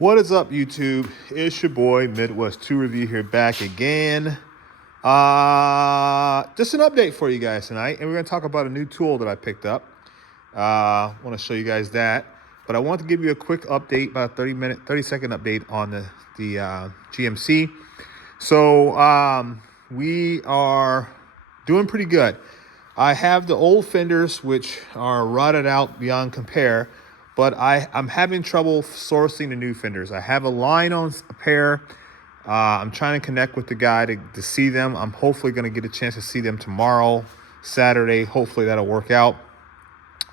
What is up, YouTube? It's your boy Midwest 2 Review here, back again. Just an update for you guys tonight, and we're going to talk about a new tool that I picked up. I want to show you guys that, but I want to give you a quick update, about a 30-second update on the GMC. So we are doing pretty good. I have the old fenders, which are rotted out beyond compare, but I'm having trouble sourcing the new fenders. I have a line on a pair. I'm trying to connect with the guy to see them. I'm hopefully going to get a chance to see them tomorrow, Saturday. Hopefully that'll work out.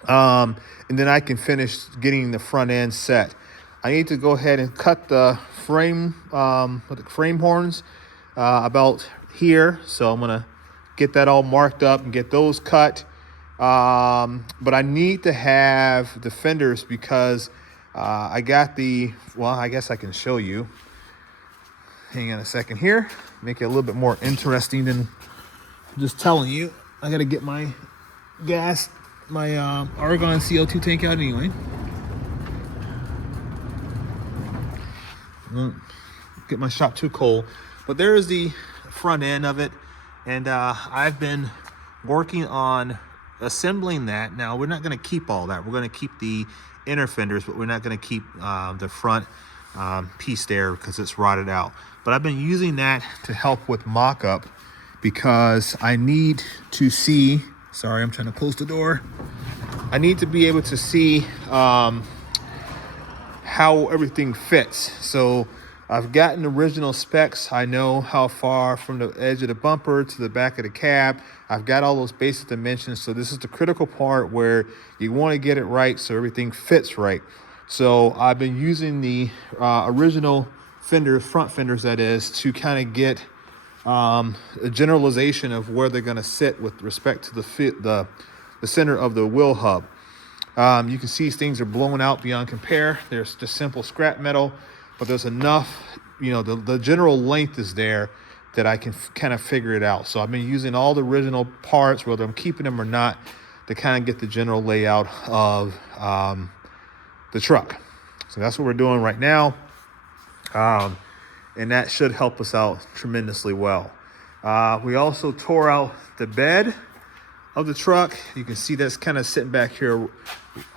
And then I can finish getting the front end set. I need to go ahead and cut the frame, frame horns about here. So I'm going to get that all marked up and get those cut. But I need to have the fenders because I got I guess I can show you. Hang on a second here. Make it a little bit more interesting than just telling you. I got to get my gas, my Argon CO2 tank out anyway. Won't get my shop too cold. But there is the front end of it. And I've been working on assembling that. Now we're not going to keep all that. We're going to keep the inner fenders, but we're not going to keep the front piece there because it's rotted out. But I've been using that to help with mock-up because I need to see, sorry, I'm trying to close the door. I need to be able to see how everything fits. So I've gotten original specs. I know how far from the edge of the bumper to the back of the cab. I've got all those basic dimensions. So this is the critical part where you want to get it right so everything fits right. So I've been using the original fenders, front fenders that is, to kind of get a generalization of where they're going to sit with respect to the center of the wheel hub. You can see things are blown out beyond compare. There's just simple scrap metal. But there's enough, the general length is there that I can kind of figure it out. So I've been using all the original parts, whether I'm keeping them or not, to kind of get the general layout of the truck. So that's what we're doing right now. And that should help us out tremendously well. We also tore out the bed of the truck. You can see that's kind of sitting back here,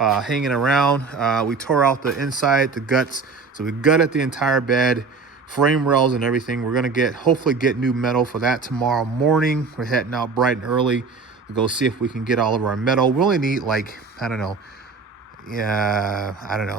hanging around. We tore out the inside, the guts. So we gutted the entire bed, frame rails and everything. We're going to hopefully get new metal for that tomorrow morning. We're heading out bright and early to go see if we can get all of our metal. We only need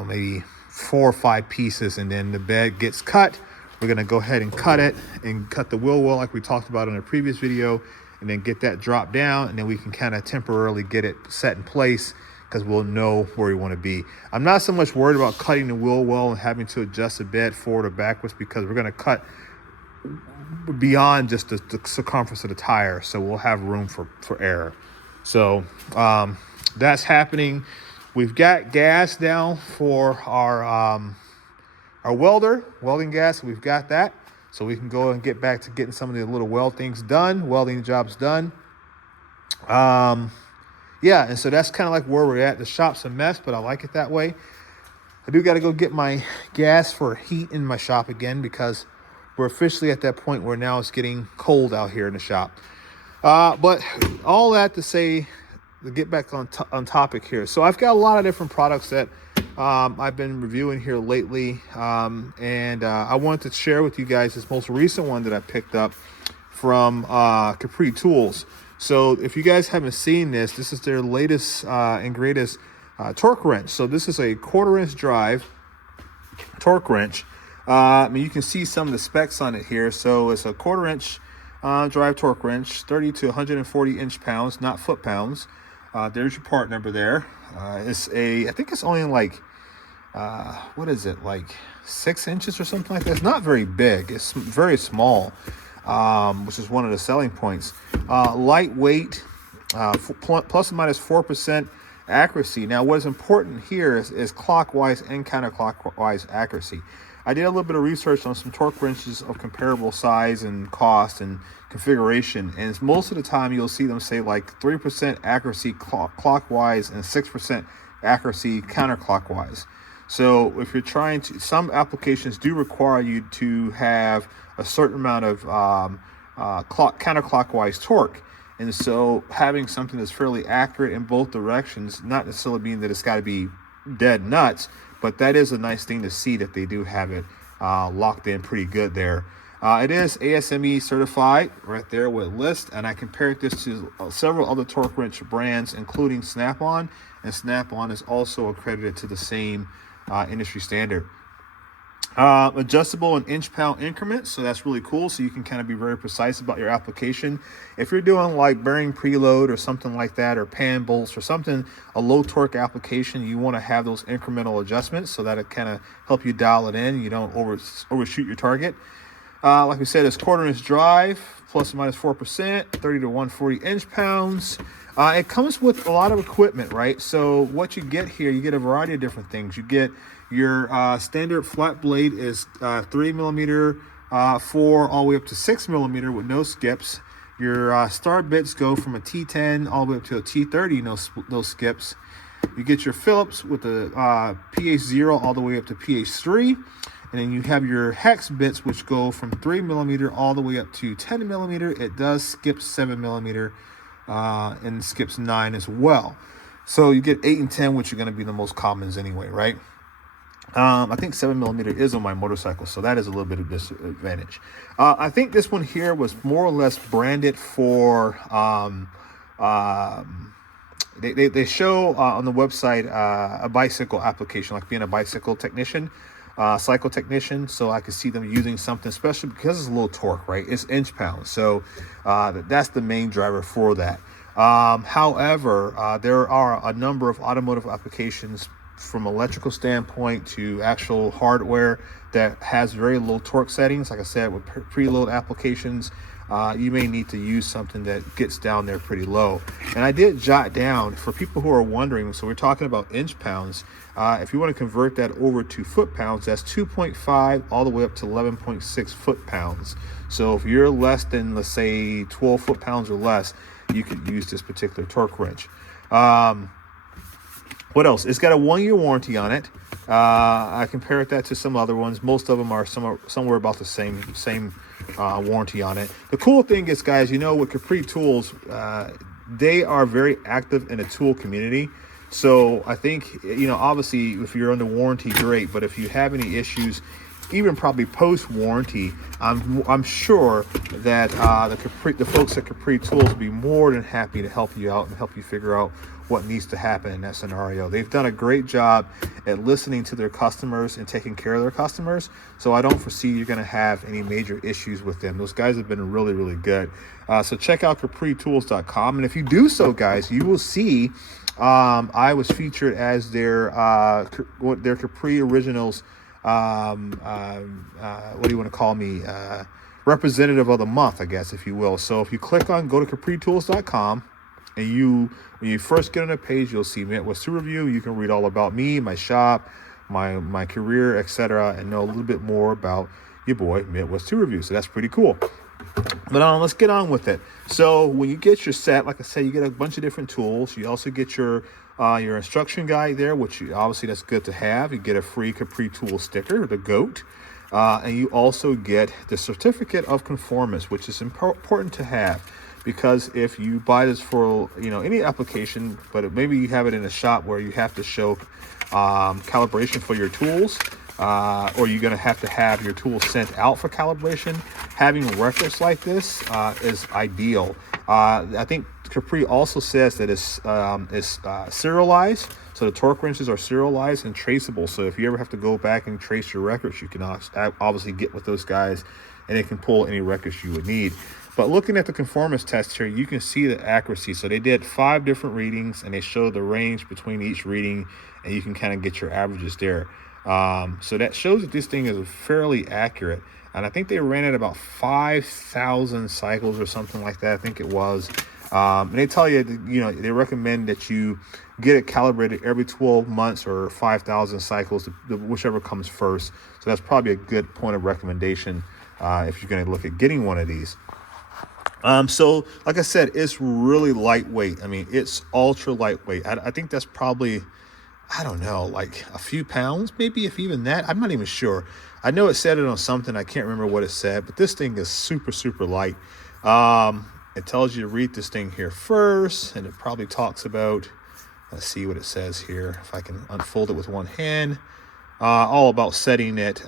maybe 4 or 5 pieces, and then the bed gets cut. We're going to go ahead and cut it and cut the wheel well like we talked about in a previous video, and then get that dropped down, and then we can kind of temporarily get it set in place because we'll know where we want to be. I'm not so much worried about cutting the wheel well and having to adjust the bed forward or backwards because we're going to cut beyond just the circumference of the tire, so we'll have room for error. So that's happening. We've got gas down for our welding gas. We've got that, so we can go and get back to getting some of the little welding jobs done. Yeah, and so that's kind of like where we're at. The shop's a mess, but I like it that way. I do got to go get my gas for heat in my shop again because we're officially at that point where now it's getting cold out here in the shop. But all that to say, to get back on topic here. So I've got a lot of different products that I've been reviewing here lately. And I wanted to share with you guys this most recent one that I picked up from Capri Tools. So if you guys haven't seen this, this is their latest and greatest torque wrench. So this is a 1/4-inch drive torque wrench. You can see some of the specs on it here. So it's a 1/4-inch drive torque wrench, 30 to 140 inch-pounds, not foot-pounds. There's your part number there. I think it's only like 6 inches or something like that. It's not very big. It's very small. Which is one of the selling points. Lightweight, plus or minus 4% accuracy. Now, what is important here is clockwise and counterclockwise accuracy. I did a little bit of research on some torque wrenches of comparable size and cost and configuration, and most of the time you'll see them say like 3% accuracy clockwise and 6% accuracy counterclockwise. So if you're trying to, some applications do require you to have a certain amount of counterclockwise torque. And so having something that's fairly accurate in both directions, not necessarily mean that it's got to be dead nuts, but that is a nice thing to see that they do have it locked in pretty good there. It is ASME certified right there with list, and I compared this to several other torque wrench brands, including Snap-on, and Snap-on is also accredited to the same industry standard. Adjustable in inch-pound increments, so that's really cool. So you can kind of be very precise about your application. If you're doing like bearing preload or something like that, or pan bolts or something, a low torque application, you want to have those incremental adjustments so that it kind of help you dial it in. You don't overshoot your target. Like we said, it's quarter-inch drive, plus or minus 4%, 30 to 140 inch-pounds. It comes with a lot of equipment, right? So what you get here, you get a variety of different things. You get your standard flat blade is 3 millimeter, 4 all the way up to 6 millimeter with no skips. Your star bits go from a T10 all the way up to a T30, no skips. You get your Phillips with the PH0 all the way up to PH3. And then you have your hex bits, which go from 3 millimeter all the way up to 10 millimeter. It does skip 7 millimeter and skips 9 as well. So you get 8 and 10, which are going to be the most commons anyway, right? I think 7 millimeter is on my motorcycle, so that is a little bit of disadvantage. I think this one here was more or less branded for, they show on the website a bicycle application, like being a bicycle technician, cycle technician. So I could see them using something, especially because it's a little torque, right? It's inch pounds. So that's the main driver for that. However, there are a number of automotive applications from electrical standpoint to actual hardware that has very low torque settings. Like I said, with preload applications, you may need to use something that gets down there pretty low. And I did jot down for people who are wondering, so we're talking about inch pounds. If you want to convert that over to foot pounds, that's 2.5 all the way up to 11.6 foot pounds. So if you're less than, let's say, 12 foot pounds or less, you could use this particular torque wrench. What else? It's got a 1-year warranty on it. I compared that to some other ones. Most of them are somewhere about the same warranty on it. The cool thing is, guys, with Capri Tools, they are very active in the tool community. So I think, obviously, if you're under warranty, great. But if you have any issues, even probably post-warranty, I'm sure that the folks at Capri Tools will be more than happy to help you out and help you figure out what needs to happen in that scenario. They've done a great job at listening to their customers and taking care of their customers. So I don't foresee you're going to have any major issues with them. Those guys have been really, really good. So check out CapriTools.com. And if you do so, guys, you will see I was featured as their Capri Originals, what do you want to call me? Representative of the month, I guess, if you will. So if you go to CapriTools.com, and when you first get on the page, you'll see Midwest Tool Review. You can read all about me, my shop, my career, etc., and know a little bit more about your boy Midwest Tool Review. So that's pretty cool. But let's get on with it. So when you get your set, like I said, you get a bunch of different tools. You also get your instruction guide there, which obviously that's good to have. You get a free Capri Tool sticker, the GOAT. And you also get the certificate of conformance, which is important to have. Because if you buy this for any application, but maybe you have it in a shop where you have to show calibration for your tools, or you're going to have your tools sent out for calibration, having records like this is ideal. I think Capri also says that it's serialized, so the torque wrenches are serialized and traceable. So if you ever have to go back and trace your records, you can obviously get with those guys, and they can pull any records you would need. But looking at the conformance test here, you can see the accuracy. So they did 5 different readings, and they show the range between each reading, and you can kind of get your averages there. So that shows that this thing is fairly accurate. And I think they ran it about 5,000 cycles or something like that, I think it was. And they tell you, they recommend that you get it calibrated every 12 months or 5,000 cycles, whichever comes first. So that's probably a good point of recommendation if you're going to look at getting one of these. So like I said, it's really lightweight. I mean, it's ultra lightweight. I think that's probably, I don't know, like a few pounds, maybe, if even that. I'm not even sure. I know it said it on something. I can't remember what it said, but this thing is super, super light. It tells you to read this thing here first, and it probably talks about, let's see what it says here, if I can unfold it with one hand. All about setting it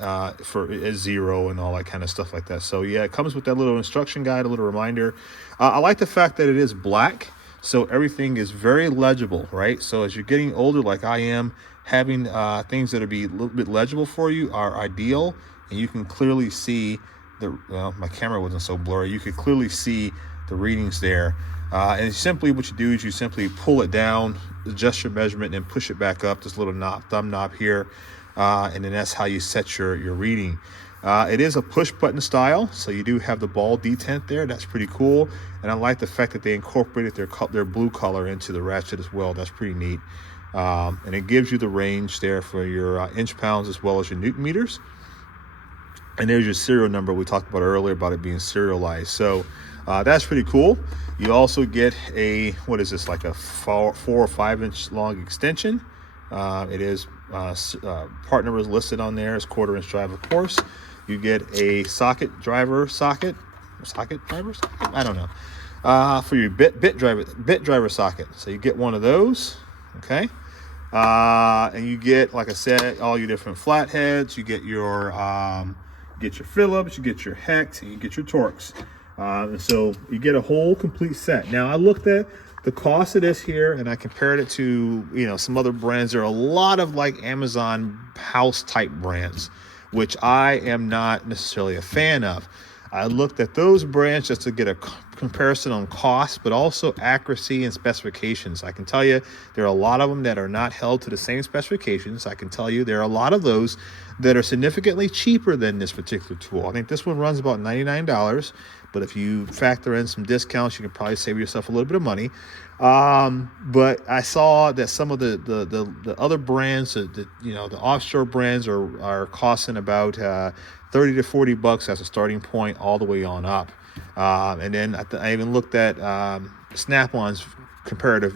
for as 0 and all that kind of stuff like that. So yeah, it comes with that little instruction guide, a little reminder. I like the fact that it is black, so everything is very legible, right? So as you're getting older, like I am, having things that are be a little bit legible for you are ideal, and you can clearly see the. Well, my camera wasn't so blurry. You could clearly see the readings there. And simply what you do is you simply pull it down, adjust your measurement, and push it back up. This little thumb knob here. And then that's how you set your reading. It is a push button style, so you do have the ball detent there. That's pretty cool. And I like the fact that they incorporated their blue color into the ratchet as well. That's pretty neat. And it gives you the range there for your inch pounds as well as your Newton meters. And there's your serial number we talked about earlier about it being serialized. So that's pretty cool. You also get a, what is this, like a 4 or 5 inch long extension. It is partner is listed on there as 1/4 inch drive, of course. You get a driver socket. I don't know. For your bit driver socket. So you get one of those, okay. And you get, like I said, all your different flatheads. You get your Phillips, you get your hex, and you get your Torx. And so you get a whole complete set. Now I looked at the cost of this here, and I compared it to, some other brands. There are a lot of like Amazon house type brands, which I am not necessarily a fan of. I looked at those brands just to get a comparison on cost, but also accuracy and specifications. I can tell you there are a lot of them that are not held to the same specifications. I can tell you there are a lot of those that are significantly cheaper than this particular tool. I think this one runs about $99, but if you factor in some discounts, you can probably save yourself a little bit of money. But I saw that some of the other brands, the offshore brands are costing about $30 to $40 as a starting point, all the way on up. And then I even looked at Snap-on's comparative,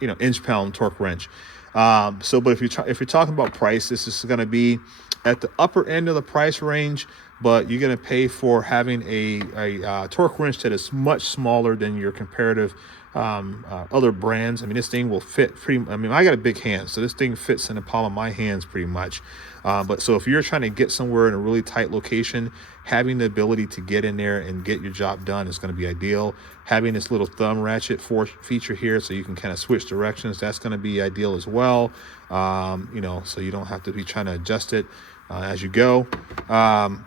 inch pound torque wrench. But if you're talking about price, this is going to be at the upper end of the price range, but you're going to pay for having a torque wrench that is much smaller than your comparative other brands. I mean, this thing will fit I got a big hand, so this thing fits in the palm of my hands pretty much. But so if you're trying to get somewhere in a really tight location, having the ability to get in there and get your job done is going to be ideal. Having this little thumb ratchet feature here so you can kind of switch directions, that's going to be ideal as well. So you don't have to be trying to adjust it as you go.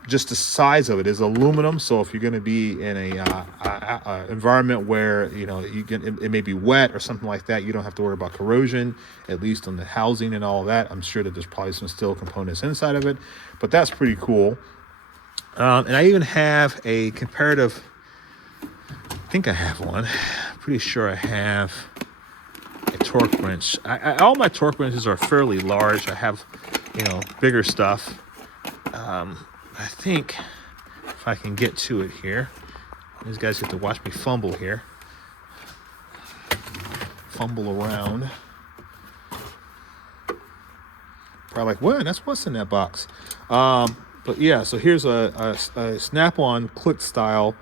Just the size of it is aluminum, so if you're going to be in a environment where it may be wet or something like that, you don't have to worry about corrosion, at least on the housing and all of that. I'm sure that there's probably some steel components inside of it, but that's pretty cool. And I even have a comparative, I think I have one, pretty sure I have a torque wrench. All my torque wrenches are fairly large. I have bigger stuff. I think if I can get to it here, these guys have to watch me fumble around. Probably like, what? What's in that box? But yeah, so here's a Snap-on click style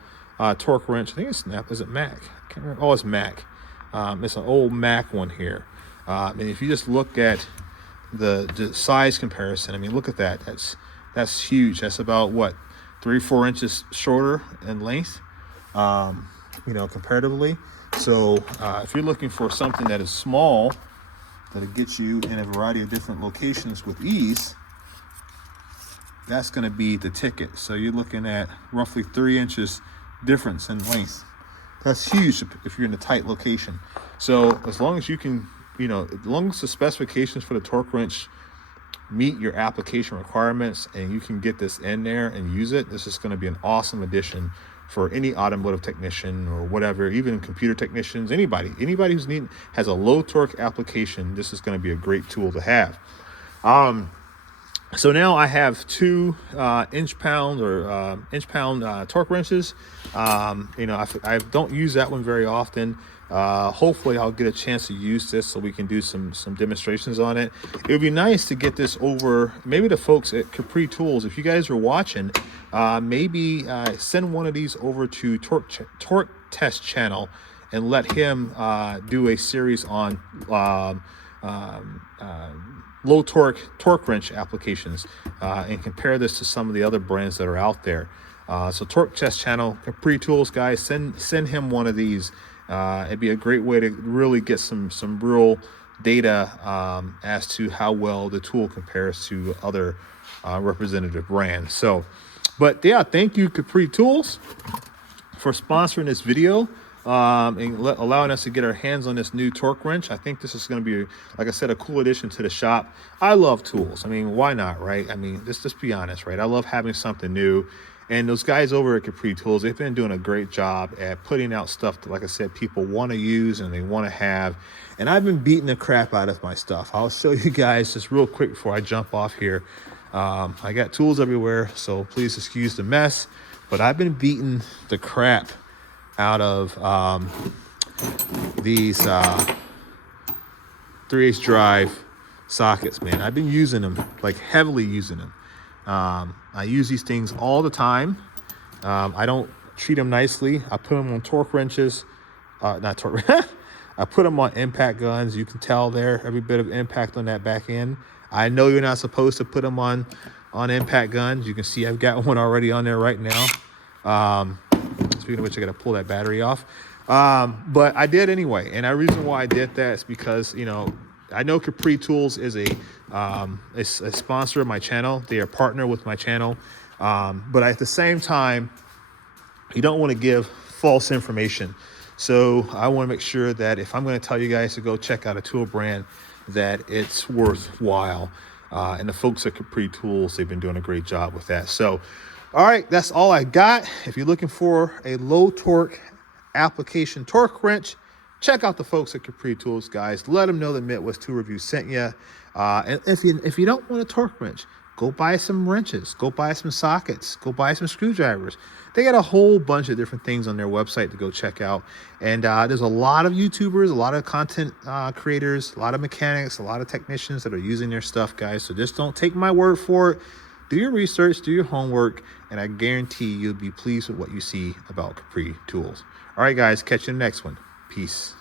torque wrench. I think it's is it Mac? I can't remember. Oh, it's Mac. It's an old Mac one here. And if you just look at the size comparison, I mean, look at that. That's huge. That's about 3-4 inches shorter in length, comparatively. So if you're looking for something that is small, that'll get you in a variety of different locations with ease, that's going to be the ticket. So you're looking at roughly 3 inches difference in length. That's huge if you're in a tight location. So as long as you can, as long as the specifications for the torque wrench meet your application requirements and you can get this in there and use it, this is going to be an awesome addition for any automotive technician or whatever, even computer technicians, anybody who's has a low torque application. This is going to be a great tool to have. So now I have 2 inch pound torque wrenches. I don't use that one very often. Hopefully I'll get a chance to use this so we can do some demonstrations on it. It would be nice to get this over, maybe the folks at Capri Tools, if you guys are watching, maybe send one of these over to Torque Test channel and let him do a series on low torque wrench applications, and compare this to some of the other brands that are out there. So Torque Test channel, Capri Tools guys, send him one of these. It'd be a great way to really get some real data as to how well the tool compares to other representative brands. So, but yeah, thank you Capri Tools for sponsoring this video, and allowing us to get our hands on this new torque wrench. I think this is going to be, like I said, a cool addition to the shop. I love tools. I mean, why not, right? I mean, just be honest, right? I love having something new. And those guys over at Capri Tools, they've been doing a great job at putting out stuff that, like I said, people want to use and they want to have. And I've been beating the crap out of my stuff. I'll show you guys just real quick before I jump off here. I got tools everywhere, so please excuse the mess. But I've been beating the crap out of these 3/8 drive sockets, man. I've been using them, like heavily using them. I use these things all the time. I don't treat them nicely. I put them on torque wrenches, not torque. I put them on impact guns. You can tell there every bit of impact on that back end. I know you're not supposed to put them on impact guns. You can see I've got one already on there right now. Speaking of which, I got to pull that battery off. But I did anyway. And the reason why I did that is because, you know, I know Capri Tools is a sponsor of my channel. They are a partner with my channel. But at the same time, you don't want to give false information. So I want to make sure that if I'm going to tell you guys to go check out a tool brand, that it's worthwhile. And the folks at Capri Tools, they've been doing a great job with that. So, all right, that's all I got. If you're looking for a low torque application torque wrench, check out the folks at Capri Tools, guys. Let them know the Midwest Tool Review sent you. And if you don't want a torque wrench, go buy some wrenches, go buy some sockets, go buy some screwdrivers. They got a whole bunch of different things on their website to go check out. And there's a lot of YouTubers, a lot of content creators, a lot of mechanics, a lot of technicians that are using their stuff, guys. So just don't take my word for it. Do your research, do your homework, and I guarantee you'll be pleased with what you see about Capri Tools. All right, guys, catch you in the next one. Peace.